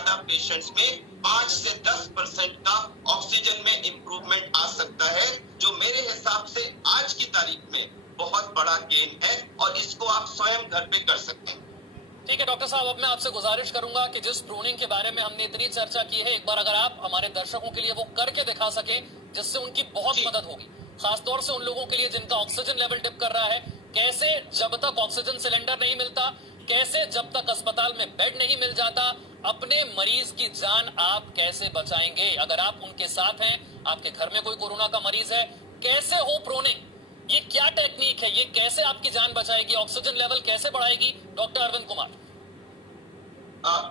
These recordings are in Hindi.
ज्यादा पेशेंट्स में 5 से 10% का ऑक्सीजन में इंप्रूवमेंट आ सकता है, जो मेरे हिसाब से आज की तारीख में बहुत बड़ा गेन है और इसको आप स्वयं घर पे कर सकते हैं। ठीक है डॉक्टर साहब, अब मैं आपसे गुजारिश करूंगा कि जिस प्रूनिंग के बारे में हमने इतनी चर्चा की है, एक बार अगर आप हमारे दर्शकों के लिए वो करके दिखा सके, जिससे उनकी बहुत मदद होगी, खासतौर से उन लोगों के लिए जिनका ऑक्सीजन लेवल डिप कर रहा है। कैसे जब तक ऑक्सीजन सिलेंडर नहीं मिलता, कैसे जब तक अस्पताल में बेड नहीं मिल जाता, अपने मरीज की जान आप कैसे बचाएंगे? अगर आप उनके साथ हैं, आपके घर में कोई कोरोना का मरीज है, कैसे हो प्रोनिंग? ये क्या टेक्निक है? ये कैसे आपकी जान बचाएगी? ऑक्सीजन लेवल कैसे बढ़ाएगी? डॉक्टर अरविंद कुमार।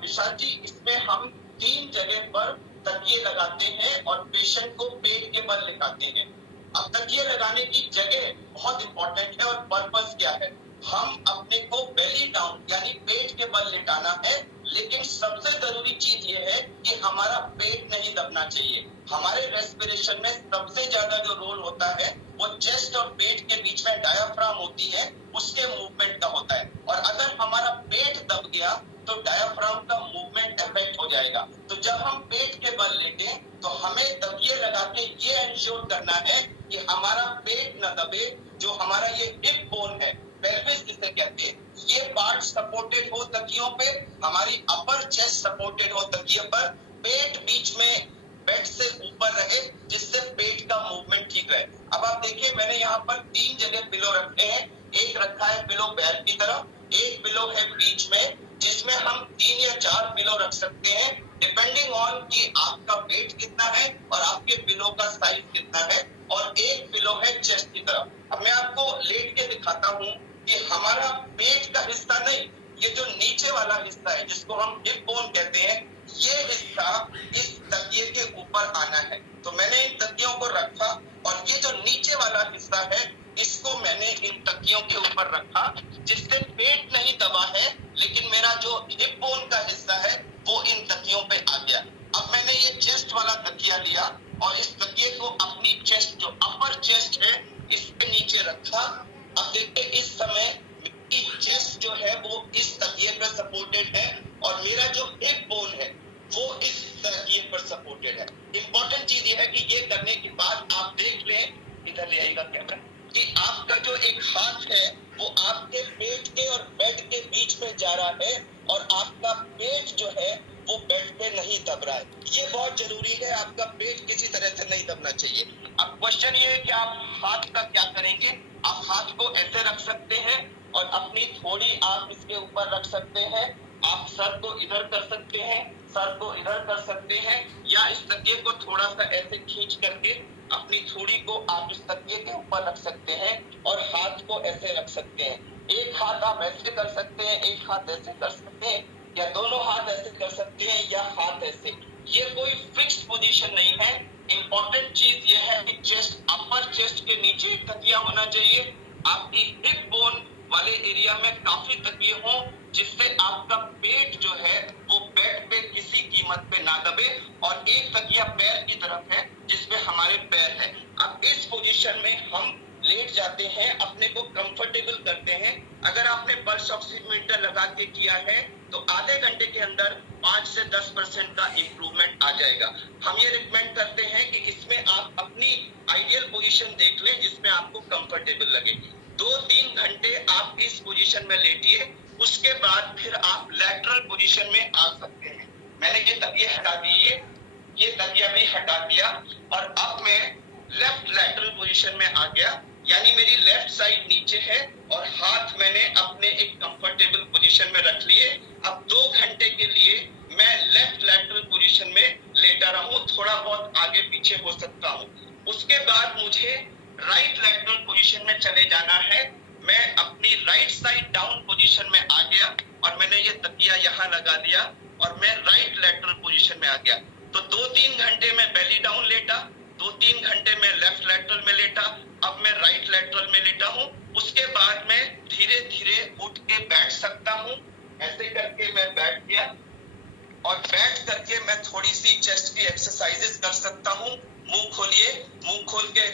विशाल जी, इसमें हम 3 जगह पर तकिए लगाते हैं और पेशेंट को पेट के बल लिटाते हैं। अब तकिए लगाने की जगह बहुत इंपॉर्टेंट है और पर्पस क्या है। हम अपने को बेली डाउन यानी पेट के बल लिटाना है, लेकिन सबसे जरूरी चीज ये है कि हमारा पेट नहीं दबना चाहिए। हमारे रेस्पिरेशन में सबसे ज्यादा जो रोल होता है वो चेस्ट और पेट के बीच में डायाफ्राम होती है, उसके मूवमेंट का होता है। और अगर हमारा पेट दब गया तो डायाफ्राम का मूवमेंट इफेक्ट हो जाएगा। तो जब हम पेट के बल लेटे तो हमें तकिए लगा के ये इंश्योर करना है कि हमारा पेट न दबे। जो हमारा ये हिप बोन है, पेल्विस जिसे कहते हैं, ये पार्ट सपोर्टेड हो तकियों पे, हमारी अपर चेस्ट सपोर्टेड हो तकिए पर, पेट बीच में बेड से ऊपर रहे, जिससे पेट का मूवमेंट ठीक रहे। अब आप देखिए, मैंने यहाँ पर 3 जगह पिलो रखे हैं। एक रखा है पिलो बैक की तरफ, एक पिलो है बीच में, जिसमें हम 3 या 4 पिलो रख सकते हैं, डिपेंडिंग ऑन कि आपका वेट कितना है और आपके पिलो का साइज कितना है। और एक पिलो है चेस्ट की तरफ। अब मैं आपको लेट के दिखाता हूँ कि हमारा पेट का हिस्सा नहीं, ये जो नीचे वाला हिस्सा है जिसको हम हिप बोन कहते हैं, ये हिस्सा इस तकिए के ऊपर आना है। तो मैंने इन तकियों को रखा और ये जो नीचे वाला हिस्सा है इसको मैंने इन तकियों के ऊपर रखा, जिससे पेट नहीं दबा है, लेकिन मेरा जो हिप बोन का हिस्सा है वो इन तकियों पे आ गया। अब मैंने ये चेस्ट वाला तकिया लिया और इस तकिए को अपनी चेस्ट, जो अपर चेस्ट है, इसके नीचे रखा। अब देखिए, इस समय मेरी चेस्ट जो है वो इस तकिए पर सपोर्टेड है और मेरा जो हिप बोन है वो इस तकिए पर सपोर्टेड है। इंपॉर्टेंट चीज ये है कि ये करने के बाद आप देख लें, इधर ले आएगा कैमरा, कि आपका जो एक हाथ है वो आपके पेट के और बेड के बीच में जा रहा है और आपका पेट जो है वो बेड पे नहीं दब रहा है। ये बहुत जरूरी है, आपका पेट किसी तरह से नहीं दबना चाहिए। अब क्वेश्चन ये है कि आप हाथ का क्या करेंगे। आप हाथ को ऐसे रख सकते हैं और अपनी थोड़ी आप इसके ऊपर रख सकते हैं। आप सर को इधर कर सकते हैं, सर को इधर कर सकते हैं, या इस तकिए को थोड़ा सा ऐसे खींच करके अपनी थोड़ी को आप इस तकिए के ऊपर रख सकते हैं और हाथ को ऐसे रख सकते हैं। एक हाथ आप ऐसे कर सकते हैं, एक हाथ ऐसे कर सकते हैं, या दोनों हाथ ऐसे कर सकते हैं, या हाथ ऐसे। ये कोई फिक्स्ड पोजीशन नहीं है। इंपॉर्टेंट चीज ये है कि चेस्ट, अपर चेस्ट के नीचे तकिया होना चाहिए। आपकी हिप बोन वाले एरिया में काफी तकिए हों, जिससे आपका पेट जो है वो बेड पे किसी कीमत पे ना दबे। और एक तकिया पैर की तरफ है जिसपे हमारे पैर है। अब इस पोजीशन में हम लेट जाते हैं, अपने को कंफर्टेबल करते हैं। अगर आपने पल्स ऑक्सीमीटर लगा के किया है तो आधे घंटे के अंदर 5 से 10% का इंप्रूवमेंट आ जाएगा। हम ये रिकमेंड करते हैं कि इसमें आप अपनी आइडियल पोजीशन देख लें जिसमें आपको कंफर्टेबल लगे। 2-3 घंटे आप इस पोजीशन में लेटिए, उसके बाद फिर आप लैटरल पोजीशन में आ सकते हैं। मैंने ये तकिए हटा दिए, ये तकिया भी हटा दिया और अब मैं लेफ्ट लैटरल पोजीशन में आ गया, यानी मेरी लेफ्ट साइड नीचे है और हाथ मैंने अपने एक कंफर्टेबल पोजीशन में रख लिए। अब 2 घंटे के लिए मैं लेफ्ट लैटरल पोजीशन में लेटा रहा हूँ, थोड़ा बहुत आगे पीछे हो सकता हूँ। उसके बाद मुझे राइट लैटरल पोजीशन में चले जाना है। मैं अपनी राइट साइड डाउन पोजीशन में आ गया और मैंने ये तकिया यहाँ लगा दिया और मैं राइट लैटरल पोजीशन में आ गया। तो 2-3 घंटे में बेली डाउन लेटा, 2-3 घंटे में लेफ्ट लैटरल में लेटा, अब मैं राइट लैटरल में लेटा हूँ। उसके बाद मैं धीरे धीरे उठ के बैठ सकता हूँ। ऐसे करके मैं बैठ गया और बैठ करके मैं थोड़ी सी चेस्ट की एक्सरसाइजेस कर सकता हूँ। मुंह खोलिए, मुंह खोल के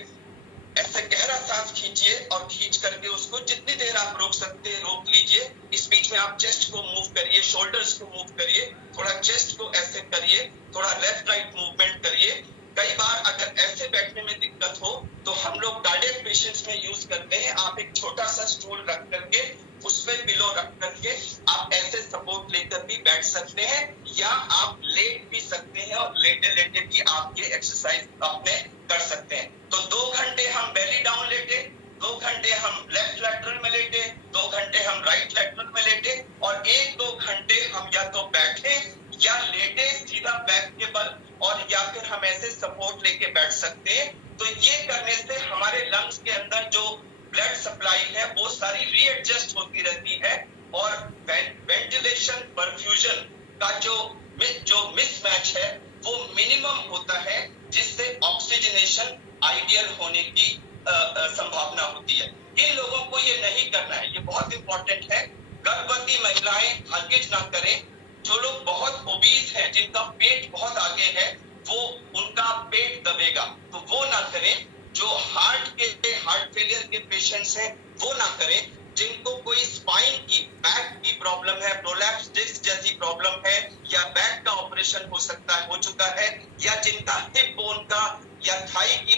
ऐसे गहरा सांस खींचिए और खींच करके उसको जितनी देर आप रोक सकते हैं रोक लीजिए। इस बीच में आप चेस्ट को मूव करिए, शोल्डर्स को मूव करिए, थोड़ा चेस्ट को ऐसे करिए, थोड़ा लेफ्ट राइट मूवमेंट करिए। कई बार अगर ऐसे बैठने में दिक्कत हो तो हम लोग कार्डियक पेशेंट्स में यूज करते हैं। आप एक छोटा सा स्टूल रख करके उसमें पिलो रख करके आप ऐसे सपोर्ट लेकर भी बैठ सकते हैं, या आप लेट भी सकते हैं और लेटे लेटे भी आप ये एक्सरसाइज अपने कर सकते हैं। तो 2 घंटे हम बेली डाउन लेटे, 2 घंटे हम लेफ्ट लैटरल में लेटे, 2 घंटे हम राइट लैटरल में लेटे, और 1-2 घंटे हम या तो बैठे या लेटे सीधा बैक के बल, और या फिर हम ऐसे सपोर्ट लेके बैठ सकते हैं। तो ये करने से हमारे लंग्स के अंदर जो ब्लड सप्लाई है वो सारी रीएडजस्ट होती रहती है, और वेंटिलेशन परफ्यूजन का जो मिसमैच है वो मिनिमम होता है, जिससे ऑक्सीजनेशन आइडियल होने की संभावना होती है। इन लोगों को ये नहीं करना है, ये बहुत इंपॉर्टेंट है। गर्भवती महिलाएं हरगिज ना करें। जो लोग बहुत ओबीज हैं, जिनका पेट बहुत आगे है, वो उनका पेट दबेगा, तो वो ना करें। जो हार्ट फेलियर के पेशेंट्स हैं वो ना करें। जिनको कोई स्पाइन की, बैक की प्रॉब्लम है, प्रोलैप्स डिस्क जैसी प्रॉब्लम है, या बैक का ऑपरेशन हो चुका है, या जिनका हिप बोन का या थाई की